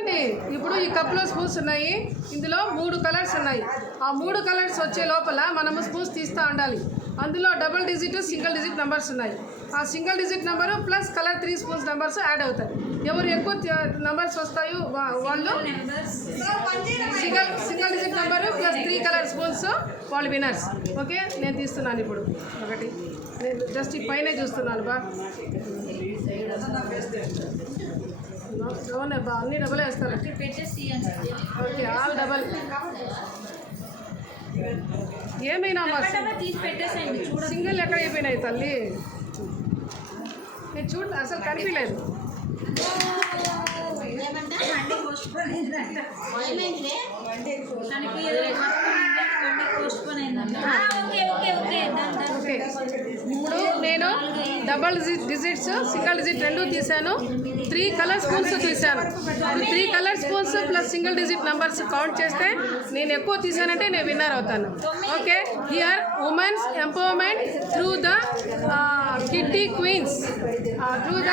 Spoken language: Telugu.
చూడండి, ఇప్పుడు ఈ కప్లో స్పూన్స్ ఉన్నాయి. ఇందులో 3 కలర్స్ ఉన్నాయి. ఆ 3 కలర్స్ వచ్చే లోపల మనము స్పూన్స్ తీస్తూ ఉండాలి. అందులో double digit, single digit numbers ఉన్నాయి. ఆ single digit number plus colour 3 spoons numbers add అవుతాయి. ఎవరు ఎక్కువ నెంబర్స్ వస్తాయో వాళ్ళు single digit number plus 3 colour spoons వాళ్ళు వినర్స్. ఓకే, నేను తీస్తున్నాను ఇప్పుడు ఒకటి. నేను జస్ట్ ఈ పైనే చూస్తున్నాను బా. అవునే బా, అన్ని డబల్ వేస్తాను. Okay, all double. ఏమైనా సింగిల్ ఎక్కడ అయిపోయినాయి తల్లి? నేను చూడ అసలు కనిపించలేదు. ఓకే, ఇప్పుడు నేను డబల్ డిజిట్స్, సింగిల్ డిజిట్ 2 తీసాను. 3 కలర్ స్పూన్స్ తీసాను. 3 colour spoons plus single digit numbers count చేస్తే నేను ఎక్కువ తీసానంటే నేను విన్నర్ అవుతాను. Okay, here women's empowerment through the kitty queens, through the